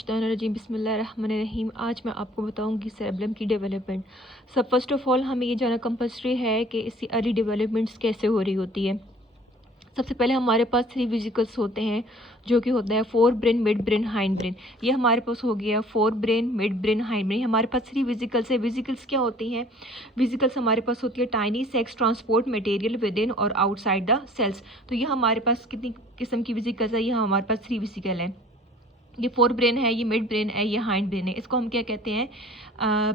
मिनशैतानिर्रजीम बिस्मिल्लाहिर्रहमानिर्रहीम। आज मैं आपको बताऊंगी सेरेब्रम की डेवलपमेंट। फर्स्ट ऑफ ऑल हमें ये जानना कंपल्सरी है कि इसकी अर्ली डेवलपमेंट्स कैसे हो रही होती है। सबसे पहले हमारे पास 3 वेसिकल्स होते हैं जो कि होता है fore brain, mid brain, hind brain. ये हमारे पास हो गया fore brain, mid brain, hind brain. हमारे पास 3 वेसिकल्स है। वेसिकल्स क्या होती हैं? वेसिकल्स हमारे पास होती है tiny sex transport material with in और आउटसाइड द सेल्स। तो ये हमारे पास कितनी किस्म की वेसिकल्स है? ये हमारे पास 3 वेसिकल है। ये फोर ब्रेन है, ये मिड ब्रेन है, ये हाइंड ब्रेन है। इसको हम क्या कहते हैं?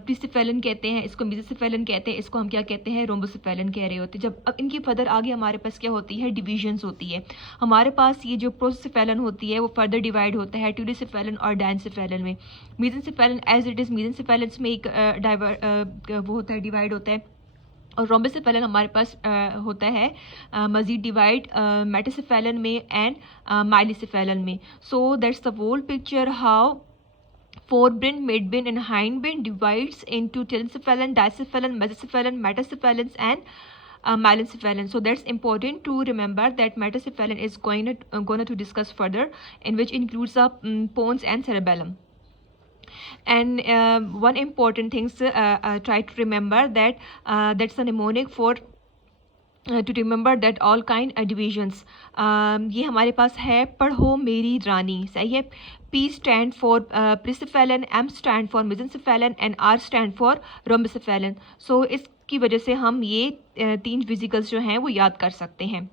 प्रिसिफेलन कहते हैं, इसको मेसोसेफेलन कहते हैं, इसको हम क्या कहते हैं? रोम्बोसेफेलन कह रहे होते हैं। जब अब इनकी फर्दर आगे हमारे पास क्या होती है? डिविजन्स होती है। हमारे पास ये जो प्रोसेफेलन होती है वो फर्दर डिवाइड होता है ट्यूडिसेफेलन और डायनसेफेलन में। मेसेंसेफेलन एज इट इज मेसेंसेफेलन में एक वो होता है, डिवाइड होता है। और रोम्बोसेफेलन हमारे पास होता है मजीद डिवाइड मेटासेफेलन में एंड माइलिसेफेलन में। So that's the whole picture how forebrain, midbrain and hindbrain divides into telencephalon, diencephalon, mesocephalon, metacephalon and myelencephalon. So that's important to remember that metacephalon is going to discuss further, in which includes the pons and cerebellum. And one important thing try to remember that that's a mnemonic for to remember that all kind divisions. ये हमारे पास है पढ़ो मेरी रानी, सही है। P stand for prosencephalon, M stand for mesencephalon and R stand for rhombencephalon. So इसकी वजह से हम ये 3 वेसिकल्स जो हैं वो याद कर सकते हैं।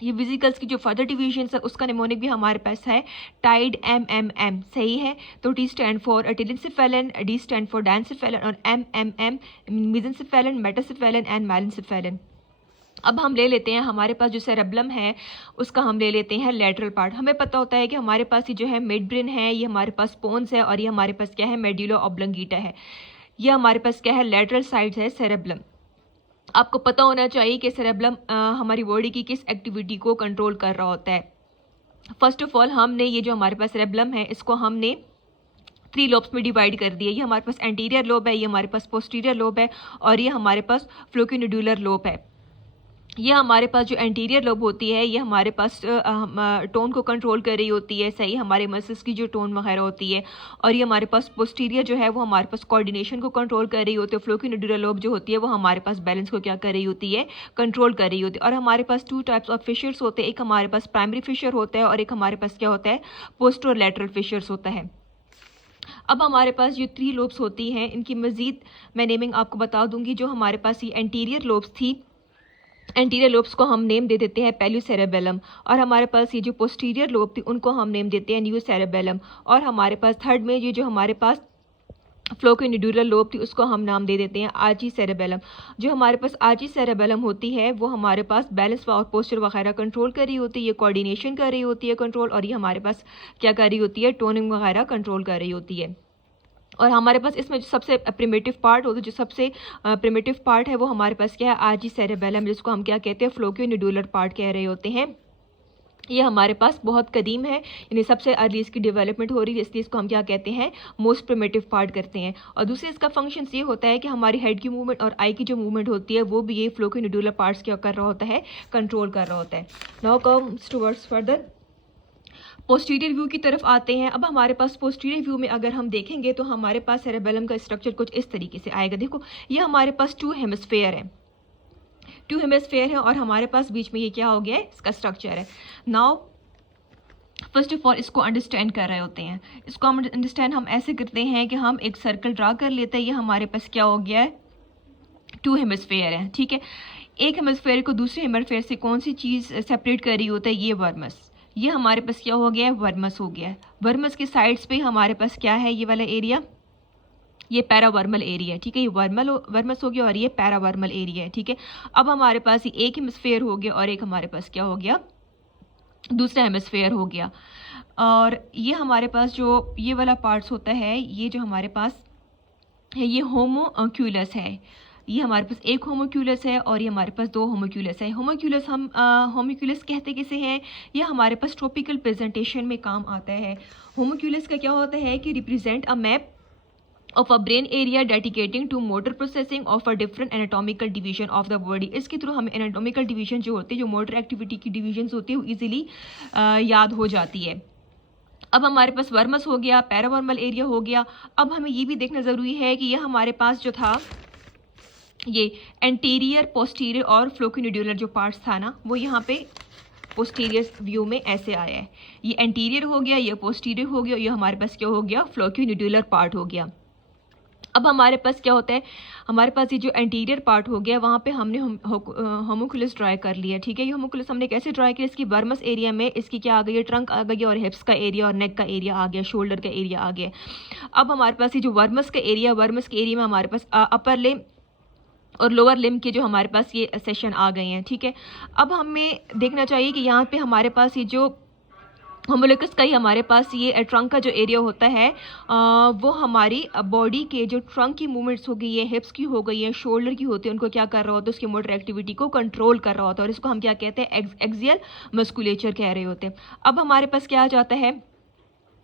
ये वेसिकल्स की जो फर्दर डिवीजन है उसका निमोनिक भी हमारे पास है टाइड MMM, सही है। तो T stand for telencephalon, D stand for diencephalon और MMM मेसेंसेफेलन, मेटासेफेलन एंड माइलेंसेफेलन। अब हम ले लेते हैं हमारे पास जो सेरेब्रम है उसका हम ले लेते हैं लेटरल पार्ट। हमें पता होता है कि हमारे पास ये जो है मिड ब्रेन है, ये हमारे पास पोन्स है और ये हमारे पास क्या है? मेडुला ऑब्लंगेटा है। ये हमारे पास क्या है? लेटरल साइड है सेरेब्रम। आपको पता होना चाहिए कि सेरेब्रम हमारी बॉडी की किस एक्टिविटी को कंट्रोल कर रहा होता है। फर्स्ट ऑफ ऑल हमने ये जो हमारे पास सेरेब्रम है इसको हमने 3 लोब्स में डिवाइड कर दिया। ये हमारे पास एंटीरियर लोब है, ये हमारे पास पोस्टीरियर लोब है और ये हमारे पास फ्लोक्यूनिड्यूलर लोब है। ये हमारे पास जो एंटीरियर लोब होती है ये हमारे पास टोन को कंट्रोल कर रही होती है, सही, हमारे मसल्स की जो टोन वगैरह होती है। और ये हमारे पास पोस्टीरियर जो है वो हमारे पास कोऑर्डिनेशन को कंट्रोल कर रही होती है। फ्लोक्यूनिड्यूलर लोब जो होती है वो हमारे पास बैलेंस को क्या कर रही होती है? कंट्रोल कर रही होती है। और हमारे पास 2 टाइप्स ऑफ फिशर्स होते हैं, एक हमारे पास प्राइमरी फिशर होता है और एक हमारे पास क्या होता है? पोस्टरोलैटरल फिशर्स होता है। अब हमारे पास जो 3 लोब्स होती हैं इनकी मजीद मैं नेमिंग आपको बता दूंगी। जो हमारे पास ये एंटीरियर लोब्स थी, एंटीरियर लोब्स को हम नेम दे देते हैं पेल्यूसेरेबेलम और हमारे पास ये जो पोस्टीरियर लोब थी उनको हम नेम देते हैं न्यूसेरेबेलम। और हमारे पास थर्ड में ये जो हमारे पास फ्लोक्यूनिड्यूलर लोब थी उसको हम नाम दे देते हैं आर्ची सेरेबेलम। जो हमारे पास आर्ची सेरेबेलम होती है वो हमारे पास बैलेंस और पोस्चर वगैरह कंट्रोल कर रही होती है, ये कोऑर्डिनेशन कर रही होती है कंट्रोल, और ये हमारे पास क्या कर रही होती है? टोनिंग वगैरह कंट्रोल कर रही होती है। और हमारे पास इसमें जो सबसे प्रिमिटिव पार्ट होता है, जो सबसे प्रिमिटिव पार्ट है वो हमारे पास क्या है? आर्ची सेरेबेलम, जिसको हम क्या कहते हैं? फ्लोक्यूनिड्यूलर पार्ट कह रहे होते हैं। ये हमारे पास बहुत कदीम है, यानी सबसे अर्ली इसकी डेवलपमेंट हो रही है, इसलिए इसको हम क्या कहते हैं? मोस्ट प्रिमिटिव पार्ट करते हैं। और दूसरे इसका फंक्शन ये होता है कि हमारी हेड की मूवमेंट और आई की जो मूवमेंट होती है वो भी ये फ्लोक्यूनिड्यूलर पार्ट्स क्या कर रहा होता है? कंट्रोल कर रहा होता है। Now comes towards further posterior view की तरफ आते हैं। अब हमारे पास पोस्टीरियर व्यू में अगर हम देखेंगे तो हमारे पास सेरेबेलम का स्ट्रक्चर कुछ इस तरीके से आएगा। देखो ये हमारे पास 2 हेमिस्फेयर है, 2 हेमिस्फेयर है और हमारे पास बीच में ये क्या हो गया है? इसका स्ट्रक्चर है। नाउ फर्स्ट ऑफ ऑल इसको अंडरस्टैंड कर रहे होते हैं। इसको हम अंडरस्टैंड हम ऐसे करते हैं कि हम एक सर्कल ड्रा कर लेते हैं। ये हमारे पास क्या हो गया है? 2 हेमिस्फेयर है, ठीक है। एक हेमिस्फेयर को दूसरे हेमिस्फेयर से कौन सी चीज़ सेपरेट कर रही होता है? ये वर्मस। ये हमारे पास क्या हो गया है? वर्मस हो गया है। वर्मस के साइड्स पे हमारे पास क्या है? ये वाला एरिया, ये पैरावर्मल एरिया है, ठीक है। ये वर्मस हो गया और ये पैरावर्मल एरिया है, ठीक है। अब हमारे पास ये एक हेमिस्फेयर हो गया और एक हमारे पास क्या हो गया? दूसरा हेमिस्फेयर हो गया। और ये हमारे पास जो ये वाला पार्ट्स होता है, ये जो हमारे पास है ये होमोक्यूलस है। ये हमारे पास एक होमोक्यूलस है और ये हमारे पास 2 होमोक्यूलस है। होमोक्यूलस हम होमोक्यूलस कहते किसे हैं? ये हमारे पास ट्रॉपिकल प्रेजेंटेशन में काम आता है। होमोक्यूलस का क्या होता है कि represent a map of a brain area dedicating to motor processing of a different anatomical division of the body। इसके थ्रू हमें anatomical division जो होती है, जो मोटर एक्टिविटी की डिविजन्स होती है वो इजीली याद हो जाती है। अब हमारे पास वर्मस हो गया, पैरावर्मल एरिया हो गया। अब हमें ये भी देखना ज़रूरी है कि यह हमारे पास जो था ये एंटीरियर, पोस्टीरियर और फ्लोक्यूनिड्यूलर जो पार्ट्स था ना, वो यहाँ पे पोस्टीरियर व्यू में ऐसे आया है। ये एंटीरियर हो गया, ये पोस्टीरियर हो गया, ये हमारे पास क्या हो गया, फ्लोक्यूनिड्यूलर पार्ट हो गया। अब हमारे पास क्या होता है, हमारे पास ये जो एंटीरियर पार्ट हो गया वहाँ पे हमने होमुकुलस ड्राई कर लिया। ठीक है, ये होमुकुलस हमने कैसे ड्राई किया, इसकी वर्मस एरिया में इसकी क्या आ गई है, ट्रंक आ गई और हिप्स का एरिया और नेक का एरिया आ गया, शोल्डर का एरिया आ गया। अब हमारे पास ये जो वर्मस का एरिया, वर्मस के एरिया में हमारे पास अपर लिम्ब और लोअर लिम्ब के जो हमारे पास ये सेशन आ गए हैं। ठीक है, अब हमें देखना चाहिए कि यहाँ पे हमारे पास ये जो होमुलक्स का ही हमारे पास ये ट्रंक का जो एरिया होता है वो हमारी बॉडी के जो ट्रंक की मूवमेंट्स हो गई है, हिप्स की हो गई है, शोल्डर की होती है, उनको क्या कर रहा होता है, उसकी मोटर एक्टिविटी को कंट्रोल कर रहा होता है और इसको हम क्या कहते हैं, एक्सियल मस्कुलेचर कह रहे होते हैं। अब हमारे पास क्या आ जाता है,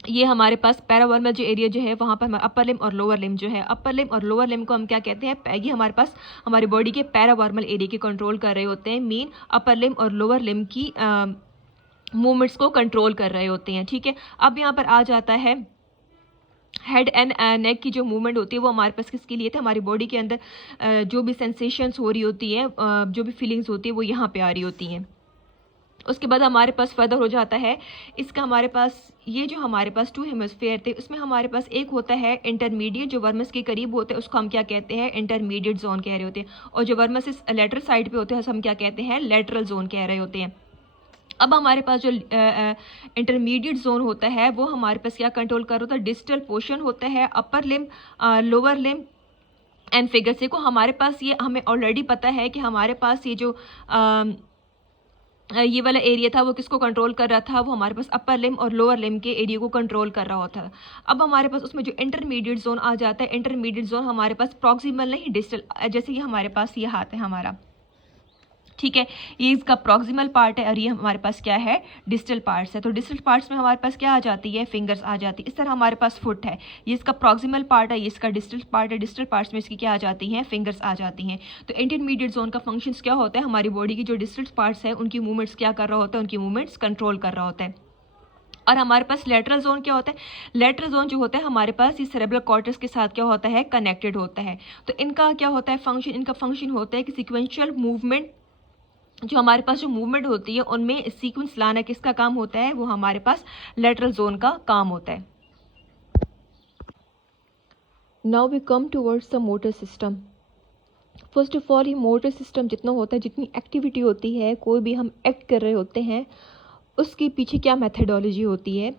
ये हमारे पास पैरावर्मल जो एरिया जो है वहाँ पर अपर लिम्ब और लोअर लिम्ब जो है, अपर लिम्ब और लोअर लिम्ब को हम क्या कहते हैं, ये हमारे पास हमारी बॉडी के पैरावर्मल एरिया की कंट्रोल कर रहे होते हैं, मीन अपर लिम्ब और लोअर लिम्ब की मूवमेंट्स को कंट्रोल कर रहे होते हैं। ठीक है, अब यहाँ पर आ जाता है हेड एंड नेक की जो मूवमेंट होती है वो हमारे पास किसके लिए थे, हमारी बॉडी के अंदर जो भी सेंसेशंस हो रही होती है, जो भी फीलिंग्स होती है वो यहाँ पे आ रही होती हैं। उसके बाद हमारे पास फर्दर हो जाता है इसका, हमारे पास ये जो हमारे पास 2 हेमिस्फीयर थे उसमें हमारे पास एक होता है इंटरमीडिएट, जो वर्मस के करीब होते हैं उसको हम क्या कहते हैं, इंटरमीडिएट जोन कह रहे होते हैं, और जो वर्मस इस लेटरल साइड पे होते हैं हम क्या कहते हैं, लेटरल जोन कह रहे होते हैं। अब हमारे पास जो इंटरमीडिएट जोन होता है वो हमारे पास क्या कंट्रोल कर रहा होता है, डिस्टल पोर्शन होता है, upper limb, lower limb and figure से को हमारे पास ये हमें ऑलरेडी पता है कि हमारे पास ये जो ये वाला एरिया था वो किसको कंट्रोल कर रहा था, वो हमारे पास अपर लिम्ब और लोअर लिम्ब के एरिया को कंट्रोल कर रहा होता है। अब हमारे पास उसमें जो इंटरमीडिएट जोन आ जाता है, इंटरमीडिएट जोन हमारे पास प्रॉक्सिमल नहीं डिस्टल, जैसे कि हमारे पास ये हाथ है हमारा, ठीक है, ये इसका प्रॉक्सिमल पार्ट है और ये हमारे पास क्या है, डिस्टल पार्ट्स है। तो डिस्टल पार्ट्स में हमारे पास क्या आ जाती है, फिंगर्स आ जाती है। इस तरह हमारे पास फुट है, ये इसका प्रॉक्सिमल पार्ट है, ये इसका डिस्टल पार्ट है, डिस्टल पार्ट्स में इसकी क्या आ जाती हैं, फिंगर्स आ जाती हैं। तो इंटरमीडिएट जोन का फंक्शंस क्या होता है, हमारी बॉडी की जो डिस्टल पार्ट्स है उनकी मूवमेंट्स क्या कर रहा होता है, उनकी मूवमेंट्स कंट्रोल कर रहा होता है। और हमारे पास लेटरल जोन क्या होता है, लेटरल जोन जो होता है हमारे पास ये सेरेब्रल कॉर्टेक्स के साथ क्या होता है, कनेक्टेड होता है। तो इनका क्या होता है फंक्शन, इनका फंक्शन होता है कि सिक्वेंशियल मूवमेंट, जो हमारे पास जो मूवमेंट होती है उनमें सीक्वेंस लाना किसका काम होता है, वो हमारे पास लेटरल जोन का काम होता है। Now we come towards the motor system. First of all ये मोटर सिस्टम जितना होता है, जितनी एक्टिविटी होती है, कोई भी हम एक्ट कर रहे होते हैं उसके पीछे क्या मेथडोलॉजी होती है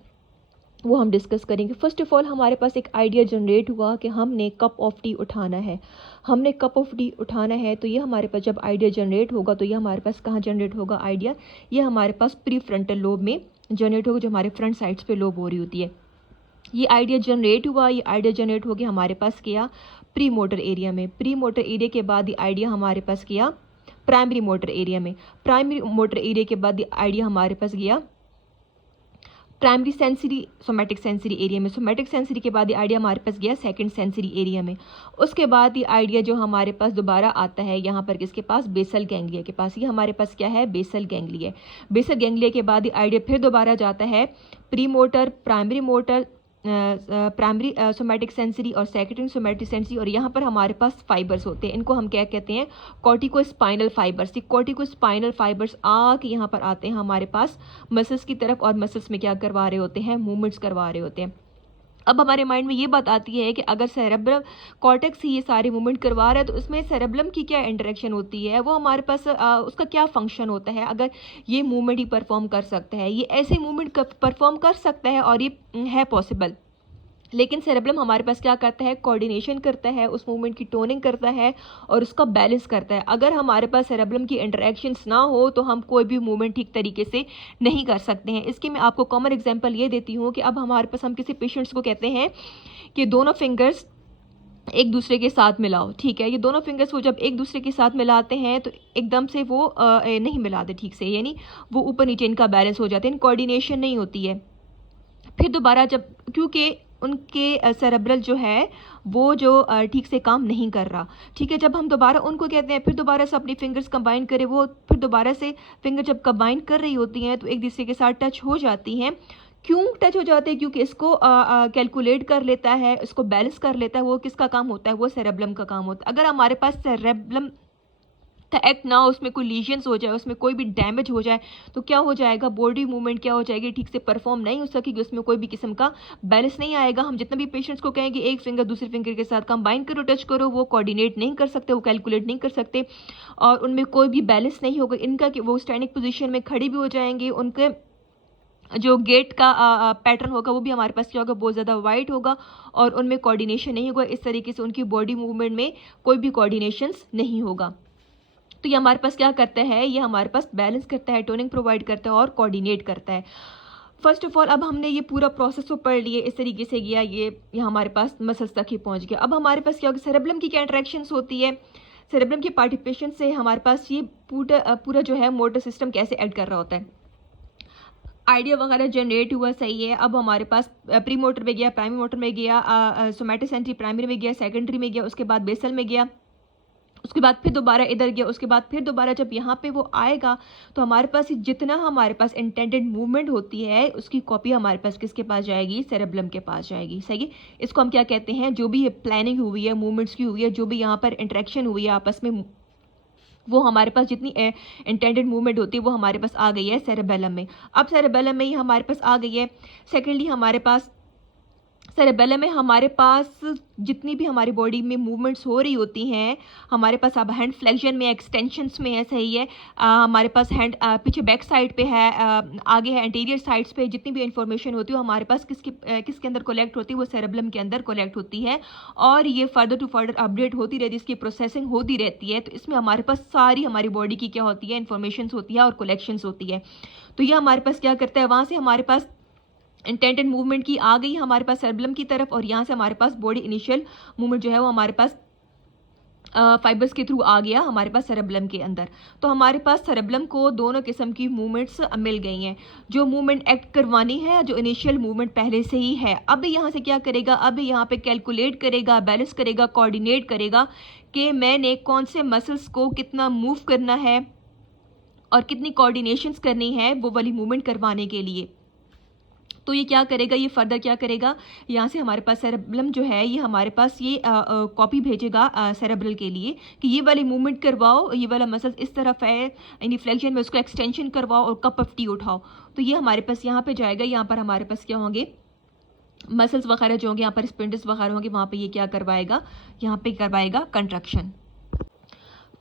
वो हम डिस्कस करेंगे। फर्स्ट ऑफ ऑल हमारे पास एक आइडिया जनरेट हुआ कि हमने कप ऑफ टी उठाना है, हमने कप ऑफ टी उठाना है, तो ये हमारे पास जब आइडिया जनरेट होगा तो ये हमारे पास कहाँ जनरेट होगा आइडिया, ये हमारे पास प्री फ्रंटल लोब में जनरेट होगा, जो हमारे फ्रंट साइड्स पे लोब हो रही होती है। ये आइडिया जनरेट हुआ, ये आइडिया जनरेट हो गया हमारे पास किया प्री मोटर एरिया में, प्री मोटर एरिया के बाद ये आइडिया हमारे पास किया प्राइमरी मोटर एरिया में, प्राइमरी मोटर एरिया के बाद ये आइडिया हमारे पास गया primary sensory somatic sensory area में, सोमैटिक सेंसरी के बाद ये आइडिया हमारे पास गया सेकंड सेंसरी एरिया में। उसके बाद ये आइडिया जो हमारे पास दोबारा आता है यहाँ पर किसके पास, बेसल गैंग्लिया के पास, ये हमारे पास क्या है, बेसल गैंग्लिया। बेसल गैंग्लिया के बाद ये आइडिया फिर दोबारा जाता है pre motor, primary motor, primary somatic sensory और सेकेंडरी सोमैटिक सेंसरी, और यहाँ पर हमारे पास फाइबर्स होते हैं, इनको हम क्या कहते हैं, कॉर्टिको स्पाइनल फाइबर्स। ये कॉर्टिको स्पाइनल फाइबर्स आके यहाँ पर आते हैं हमारे पास मसल्स की तरफ, और मसल्स में क्या करवा रहे होते हैं, मूवमेंट्स करवा रहे होते हैं। अब हमारे माइंड में ये बात आती है कि अगर सेरेब्रल कॉर्टेक्स ही ये सारे मूवमेंट करवा रहा है तो इसमें सेरेब्रम की क्या इंटरेक्शन होती है, वो हमारे पास उसका क्या फंक्शन होता है, अगर ये मूवमेंट ही परफॉर्म कर सकता है, ये ऐसे मूवमेंट परफॉर्म कर सकता है और ये है पॉसिबल, लेकिन सेरेब्रम हमारे पास क्या करता है, कोऑर्डिनेशन करता है, उस मूवमेंट की टोनिंग करता है और उसका बैलेंस करता है। अगर हमारे पास सेरेब्रम की इंटरेक्शंस ना हो तो हम कोई भी मूवमेंट ठीक तरीके से नहीं कर सकते हैं। इसके मैं आपको कॉमन एग्जांपल ये देती हूँ कि अब हमारे पास हम किसी पेशेंट्स को कहते हैं कि दोनों फिंगर्स एक दूसरे के साथ मिलाओ, ठीक है, ये दोनों फिंगर्स वो जब एक दूसरे के साथ मिलाते हैं तो एकदम से वो नहीं मिलाते ठीक से, यानी वो ऊपर नीचे इनका बैलेंस हो जाते हैं, कोऑर्डिनेशन नहीं होती है। फिर दोबारा जब, क्योंकि उनके सेरेब्रल जो है वो जो ठीक से काम नहीं कर रहा, ठीक है, जब हम दोबारा उनको कहते हैं फिर दोबारा से अपनी फिंगर्स कंबाइन करें, वो फिर दोबारा से फिंगर जब कंबाइन कर रही होती हैं तो एक दूसरे के साथ टच हो जाती हैं, क्यों टच हो जाते हैं? क्योंकि इसको कैलकुलेट कर लेता है, इसको बैलेंस कर लेता है। वो किसका काम होता है? वो सेरेब्रम का काम होता है। अगर हमारे पास सेरेब्रम का एक्ट ना हो, उसमें कोई लीजन्स हो जाए, उसमें कोई भी डैमेज हो जाए, तो क्या हो जाएगा? बॉडी मूवमेंट क्या हो जाएगी? ठीक से परफॉर्म नहीं हो सकेगी, उसमें कोई भी किस्म का बैलेंस नहीं आएगा। हम जितना भी पेशेंट्स को कहेंगे एक फिंगर दूसरे फिंगर के साथ कंबाइन करो, टच करो, वो कोऑर्डिनेट नहीं कर सकते, वो कैलकुलेट नहीं कर सकते और उनमें कोई भी बैलेंस नहीं होगा इनका कि वो स्टैंडिंग पोजीशन में खड़ी भी हो जाएंगे। उनके जो गेट का पैटर्न होगा वो भी हमारे पास क्या होगा? बहुत ज़्यादा वाइड होगा और उनमें कोऑर्डिनेशन नहीं होगा। इस तरीके से उनकी बॉडी मूवमेंट में कोई भी कोऑर्डिनेशंस नहीं होगा। तो ये हमारे पास क्या करता है? ये हमारे पास बैलेंस करता है, टोनिंग प्रोवाइड करता है और कोऑर्डिनेट करता है। फर्स्ट ऑफ ऑल अब हमने ये पूरा प्रोसेस तो पढ़ लिए, इस तरीके से गया, ये हमारे पास मसल्स तक ही पहुंच गया। अब हमारे पास क्या होगा? सेरेब्रम की क्या इंटरेक्शंस होती है? सेरेब्रम के पार्टिसिपेशन से हमारे पास ये पूरा जो है मोटर सिस्टम कैसे ऐड कर रहा होता है। आइडिया वगैरह जनरेट हुआ, सही है। अब हमारे पास प्री मोटर में गया, प्राइमरी मोटर में गया, सोमैटोसेंट्री प्राइमरी में गया, सेकेंडरी में गया, उसके बाद बेसल में गया, उसके बाद फिर दोबारा इधर गया, उसके बाद फिर दोबारा जब यहाँ पे वो आएगा तो हमारे पास जितना हमारे पास इंटेंडेड मूवमेंट होती है उसकी कॉपी हमारे पास किसके पास जाएगी? सेरेब्रम के पास जाएगी, सही है। इसको हम क्या कहते हैं? जो भी प्लानिंग हुई है, मूवमेंट्स की हुई है, जो भी यहाँ पर इंटरेक्शन हुई है आपस में, वो हमारे पास जितनी इंटेंडेड मूवमेंट होती है वो हमारे पास आ गई है सेरेबेलम में। अब सेरेबेलम में ही हमारे पास आ गई है। सेकेंडली हमारे पास सेरेबेलम में हमारे पास जितनी भी हमारी बॉडी में मूवमेंट्स हो रही होती हैं, हमारे पास अब हैंड फ्लेक्शन में, एक्सटेंशंस में है, सही है। हमारे पास हैंड पीछे बैक साइड पे है, आगे है एंटीरियर साइड्स पे, जितनी भी इंफॉर्मेशन होती है वो हमारे पास किसके अंदर कलेक्ट होती है? वो सेरेबेलम के अंदर कलेक्ट होती है और ये फर्दर टू फर्दर अपडेट होती रहती है, इसकी प्रोसेसिंग होती रहती है। तो इसमें हमारे पास सारी हमारी बॉडी की क्या होती है? इन्फॉर्मेशन होती है और कलेक्शंस होती है। तो ये हमारे पास क्या करता है? वहाँ से हमारे पास इंटेंडेड मूवमेंट की आ गई हमारे पास सेरेब्रम की तरफ और यहाँ से हमारे पास बॉडी इनिशियल मूवमेंट जो है वो हमारे पास फाइबर्स के थ्रू आ गया हमारे पास सेरेब्रम के अंदर। तो हमारे पास सेरेब्रम को दोनों किस्म की मूवमेंट्स मिल गई हैं, जो मूवमेंट एक्ट करवानी है, जो इनिशियल मूवमेंट पहले से ही है। अब यहाँ से क्या करेगा? अब यहाँ पे कैलकुलेट करेगा, बैलेंस करेगा, कोऑर्डिनेट करेगा कि मैंने कौन से मसल्स को कितना मूव करना है और कितनी कोऑर्डिनेशंस करनी है वो वाली मूवमेंट करवाने के लिए। तो ये क्या करेगा? ये फर्दर क्या करेगा? यहाँ से हमारे पास सेरेब्रम जो है ये हमारे पास ये कॉपी भेजेगा सेरेब्रल के लिए कि ये वाली मूवमेंट करवाओ, ये वाला मसल इस तरफ है, यानी फ्लेक्शन में उसको एक्सटेंशन करवाओ और कप ऑफ टी उठाओ। तो ये हमारे पास यहाँ पे जाएगा। यहाँ पर हमारे पास क्या होंगे? मसल्स वगैरह जो होंगे, यहाँ पर स्पिंडल्स वगैरह होंगे, वहाँ पर ये क्या करवाएगा? यहाँ पे करवाएगा contraction.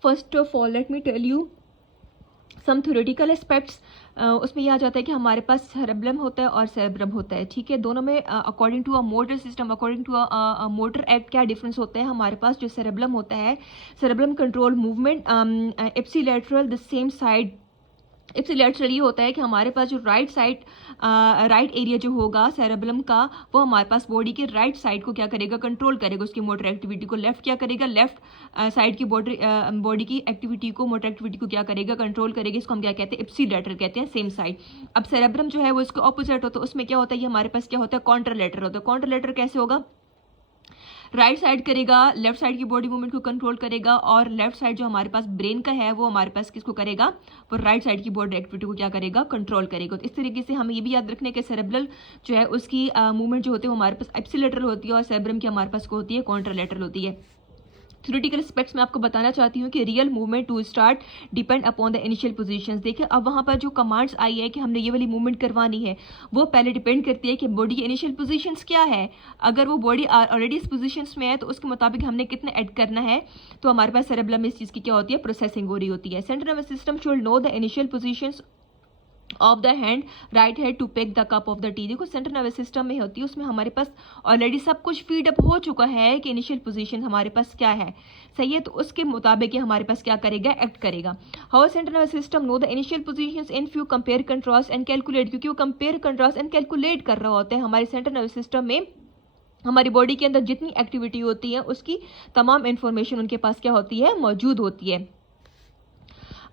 First of all let me tell you some theoretical aspects. उसमें यह आ जाता है कि हमारे पास सेरेब्रम होता है और सेरेब्रम होता है, ठीक है। दोनों में according to a motor system, according to a motor act क्या डिफरेंस होता है? हमारे पास जो सेरेब्रम होता है, cerebrum control movement ipsilateral the same side. Ipsilateral ये होता है कि हमारे पास जो राइट एरिया जो होगा सेरेब्रम का, वो हमारे पास बॉडी के राइट साइड को क्या करेगा? कंट्रोल करेगा उसकी मोटर एक्टिविटी को। लेफ्ट क्या करेगा? लेफ्ट साइड की बॉडी की एक्टिविटी को, मोटर एक्टिविटी को क्या करेगा? कंट्रोल करेगा। इसको हम क्या कहते हैं? इप्सिलैटरल कहते हैं, सेम साइड। अब सेरेब्रम जो है वो इसके ऑपोजिट होता है, उसमें क्या होता है? ये हमारे पास क्या होता है? कॉन्ट्रालैटरल होता है। कॉन्ट्रालैटरल कैसे होगा? राइट साइड करेगा, लेफ्ट साइड की बॉडी मूवमेंट को कंट्रोल करेगा और लेफ्ट साइड जो हमारे पास ब्रेन का है वो हमारे पास किसको करेगा? वो राइट साइड की बॉडी एक्टिविटी को क्या करेगा? कंट्रोल करेगा। तो इस तरीके से हमें ये भी याद रखने के सेरेब्रल जो है उसकी मूवमेंट जो होती है वो हमारे पास इप्सिलैटरल होती है और सेरेब्रम की हमारे पास को होती है? कॉन्ट्रालैटरल होती है। थ्योरेटिकल एस्पेक्ट्स में आपको बताना चाहती हूँ कि real movement to start depend upon the initial positions. देखिए अब वहाँ पर जो कमांड्स आई है कि हमने ये वाली मूवमेंट करवानी है, वो पहले डिपेंड करती है कि बॉडी की इनिशियल पोजीशंस क्या है। अगर वो बॉडी ऑलरेडी इस पोजीशंस में है तो उसके मुताबिक हमने कितना ऐड करना है। तो हमारे पास सेरेब्रम में इस चीज़ की क्या होती है? प्रोसेसिंग हो रही होती है। Central nervous system should know the initial positions of the hand, right hand to pick the cup of the tea. देखो सेंट्रल नर्वस सिस्टम में होती है, उसमें हमारे पास ऑलरेडी सब कुछ फीड अप हो चुका है कि इनिशियल पोजीशन हमारे पास क्या है, सही है। तो उसके मुताबिक हमारे पास क्या करेगा? एक्ट करेगा। How central nervous system no the initial positions in few compare, contrast and calculate. क्योंकि वो कंपेयर, कंट्रास्ट एंड कैलकुलेट कर रहा होता है। हमारे सेंट्रल नर्वस सिस्टम में हमारी बॉडी के अंदर जितनी एक्टिविटी होती है उसकी तमाम इंफॉर्मेशन उनके पास क्या होती है? मौजूद होती है।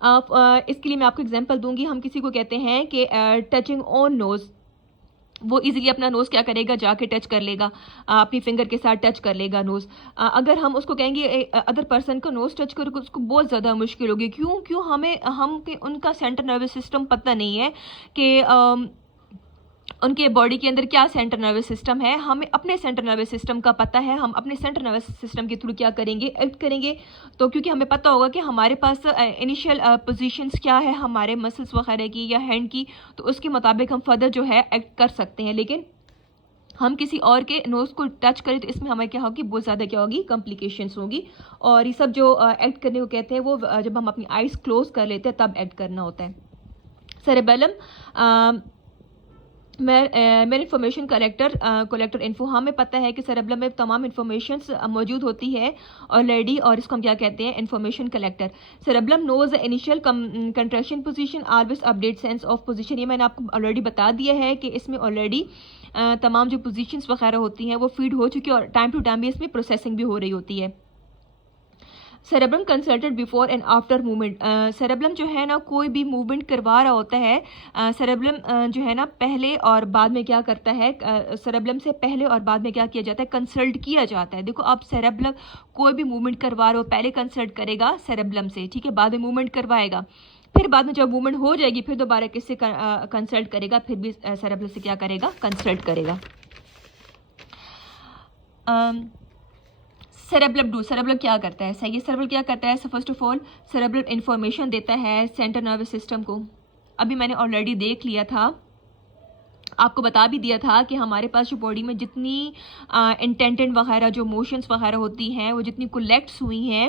इसके लिए मैं आपको एग्जांपल दूंगी। हम किसी को कहते हैं कि टचिंग ऑन नोज, वो इजीली अपना नोज़ क्या करेगा? जाके टच कर लेगा, अपनी फिंगर के साथ टच कर लेगा नोज़। अगर हम उसको कहेंगे अदर पर्सन का नोज़ टच करो, उसको बहुत ज़्यादा मुश्किल होगी। क्यों? हमें उनका सेंट्रल नर्वस सिस्टम पता नहीं है कि उनके बॉडी के अंदर क्या सेंट्रल नर्वस सिस्टम है, हमें अपने सेंट्रल नर्वस सिस्टम का पता है, हम अपने सेंट्रल नर्वस सिस्टम के थ्रू क्या करेंगे, एक्ट करेंगे। तो क्योंकि हमें पता होगा कि हमारे पास इनिशियल पोजीशंस क्या है हमारे मसल्स वगैरह की या हैंड की, तो उसके मुताबिक हम फर्दर जो है एक्ट कर सकते हैं। लेकिन हम किसी और के नोज़ को टच करें तो इसमें हमें क्या होगी, बहुत ज़्यादा क्या होगी, कॉम्प्लिकेशंस होगी। और ये सब जो एक्ट करने को कहते हैं वो जब हम अपनी आइज़ क्लोज कर लेते हैं तब एक्ट करना होता है। सेरेबेलम मेरे इंफॉर्मेशन कलेक्टर इन्फो, हमें पता है कि सेरेबेलम में तमाम इंफॉर्मेशंस मौजूद होती है ऑलरेडी, और इसको हम क्या कहते हैं, information collector. Cerebellum knows the initial contraction position, always update sense of position. ये मैंने आपको ऑलरेडी बता दिया है कि इसमें ऑलरेडी तमाम जो पोजीशंस वगैरह होती हैं वो फीड हो चुकी है और टाइम टू टाइम भी इसमें प्रोसेसिंग भी हो रही होती है। Cerebrum consulted before and after movement, cerebrum जो है ना कोई भी मूवमेंट करवा रहा होता है, सेरेब्रम जो है ना पहले और बाद में क्या करता है, सेरेब्रम से पहले और बाद में क्या किया जाता है, कंसल्ट किया जाता है। देखो आप सेरेब्रम कोई भी मूवमेंट करवा रहे हो पहले कंसल्ट करेगा सेरेब्रम से, ठीक है, बाद में मूवमेंट करवाएगा, फिर बाद में जब मूवमेंट हो जाएगी फिर दोबारा किससे कंसल्ट करेगा, फिर भी सेरेब्रम से क्या करेगा, कंसल्ट करेगा। सेरेब्रम क्या करता है, सही है, सेरेब्रम क्या करता है, first of all cerebrum information देता है सेंट्रल नर्वस सिस्टम को। अभी मैंने ऑलरेडी देख लिया था, आपको बता भी दिया था कि हमारे पास जो बॉडी में जितनी इंटेंटेड वगैरह जो मोशंस वगैरह होती हैं वो जितनी कलेक्ट्स हुई हैं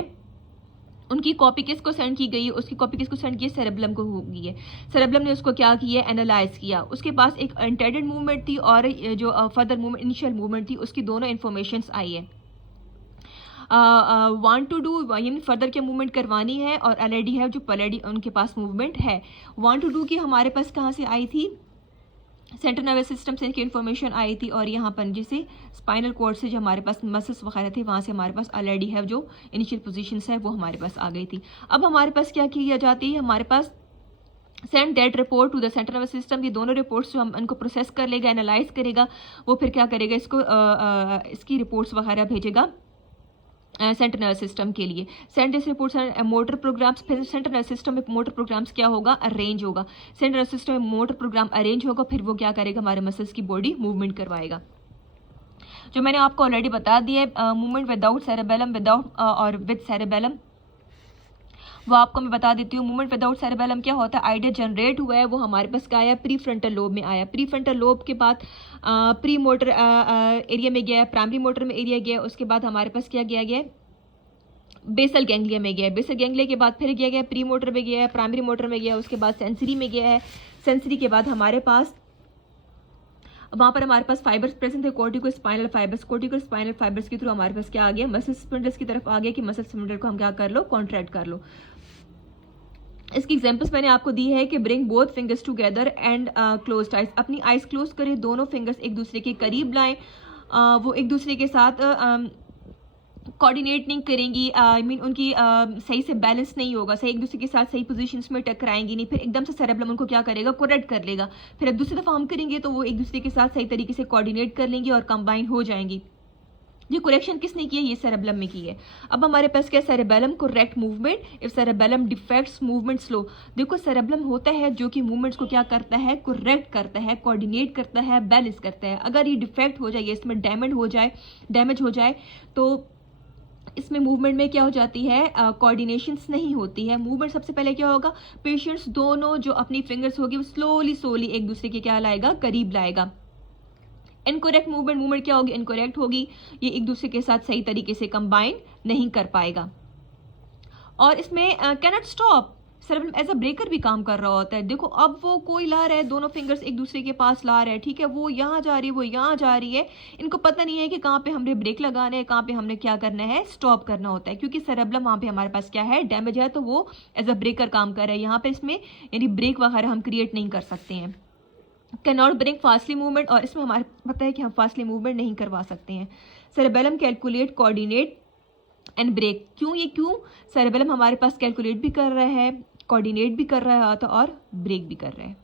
उनकी कॉपी किसको सेंड की गई है, उसकी कॉपी किसको सेंड की है, सेरेब्रम को हो गई है। सेरेब्रम ने उसको क्या किया, एनालाइज किया, उसके पास एक इंटेंडेड मूवमेंट थी और जो फर्दर मूवमेंट इनिशियल मूवमेंट थी उसकी दोनों इन्फॉर्मेशंस आई है। वांट टू डू यानी फर्दर क्या मूवमेंट करवानी है, और ऑलरेडी है जो पॉलरेडी उनके पास मूवमेंट है। वांट टू डू की हमारे पास कहाँ से आई थी, सेंट्रल नर्वस सिस्टम से इनकी इन्फॉर्मेशन आई थी, और यहाँ पर जैसे स्पाइनल कॉर्ड से जो हमारे पास मसल्स वगैरह थे वहाँ से हमारे पास ऑलरेडी है जो इनिशियल पोजीशंस है वो हमारे पास आ गई थी। अब हमारे पास क्या किया जाती है, हमारे पास send that report to the central nervous system, ये दोनों रिपोर्ट्स जो हम इनको प्रोसेस कर लेगा, एनालाइज करेगा, वो फिर क्या करेगा, इसको इसकी रिपोर्ट्स वगैरह भेजेगा सेंट्रल नर्वस सिस्टम के लिए। Send this reports motor programmes, फिर सेंट्रल नर्वस सिस्टम में मोटर प्रोग्राम्स क्या होगा, अरेंज होगा, सेंट्रल नर्वस सिस्टम में मोटर प्रोग्राम अरेंज होगा, फिर वो क्या करेगा, हमारे मसल्स की बॉडी मूवमेंट करवाएगा। जो मैंने आपको ऑलरेडी बता दिया है, मूवमेंट विदाउट सेरेबेलम, विदाउट और विद सेरेबेलम, वो आपको मैं बता देती हूँ। मूवमेंट विदाउट सेरेबेलम क्या होता है, आइडिया जनरेट हुआ है वो हमारे पास क्या आया, प्री फ्रंटल लोब में आया, प्री फ्रंटल लोब के बाद प्री मोटर एरिया में गया, प्राइमरी मोटर में एरिया गया, उसके बाद हमारे पास क्या गया बेसल गैंग्लिया में गया, बेसल गैंग्लिया के बाद फिर गया प्री मोटर में गया, प्राइमरी मोटर में गया, उसके बाद सेंसरी में गया है, सेंसरी के बाद हमारे पास वहाँ पर हमारे पास फाइबर्स प्रेजेंट थे, cortico spinal fibres, cortico spinal fibres के थ्रू हमारे पास क्या आ गया, मसल स्पिंडल्स की तरफ आ गया कि मसल स्पिंडल को हम क्या कर लो, कॉन्ट्रैक्ट कर लो। इसकी एग्जांपल्स मैंने आपको दी है कि bring both fingers together and closed eyes, अपनी आइज क्लोज करें, दोनों फिंगर्स एक दूसरे के करीब लाएं, वो एक दूसरे के साथ कोऑर्डिनेट नहीं करेंगी, आई मीन उनकी सही से बैलेंस नहीं होगा, सही एक दूसरे के साथ सही पोजीशंस में टकराएंगी नहीं, फिर एकदम से सेरेब्रम उनको क्या करेगा, करेक्ट कर लेगा, फिर अब दूसरी दफ़ा हम करेंगे तो वो एक दूसरे के साथ सही तरीके से कोऑर्डिनेट कर लेंगी और कंबाइन हो जाएंगी। ये करेक्शन किसने की है, ये सेरेब्रम में की है। अब हमारे पास क्या, cerebellum correct movement, if cerebellum defects movement slow. देखो सेरेब्रम होता है जो कि मूवमेंट्स को क्या करता है, करेक्ट करता है, कोऑर्डिनेट करता है, बैलेंस करता है। अगर ये डिफेक्ट हो जाए, इसमें डैमेज हो जाए तो इसमें मूवमेंट में क्या हो जाती है, कोऑर्डिनेशंस नहीं होती है। मूवमेंट सबसे पहले क्या होगा, पेशेंट्स दोनों जो अपनी फिंगर्स होगी वो स्लोली एक दूसरे के क्या लाएगा, करीब लाएगा। इनकरेक्ट मूवमेंट क्या होगी, इनकरेक्ट होगी, ये एक दूसरे के साथ सही तरीके से कंबाइन नहीं कर पाएगा। और इसमें can not stop, cerebrum as a breaker भी काम कर रहा होता है। देखो अब वो कोई ला रहा है, दोनों फिंगर्स एक दूसरे के पास ला रहा है, ठीक है, वो यहाँ जा रही है, वो यहाँ जा रही है, इनको पता नहीं है कि कहाँ पे हमने ब्रेक लगाना है, कहाँ पे हमने क्या करना है, स्टॉप करना होता है, क्योंकि सेरेब्रम वहाँ पे हमारे पास क्या है, डैमेज है, तो वो एज अ ब्रेकर काम कर रहा है। यहाँ पे इसमें यानी ब्रेक वगैरह हम क्रिएट नहीं कर सकते हैं। Can not bring fastly movement, और इसमें हमारे पता है कि हम फास्टली मूवमेंट नहीं करवा सकते हैं। Cerebellum calculate, coordinate and brake, क्यों सेरेबेलम हमारे पास कैलकुलेट भी कर रहा है, कोऑर्डिनेट भी कर रहा है और ब्रेक भी कर रहा है।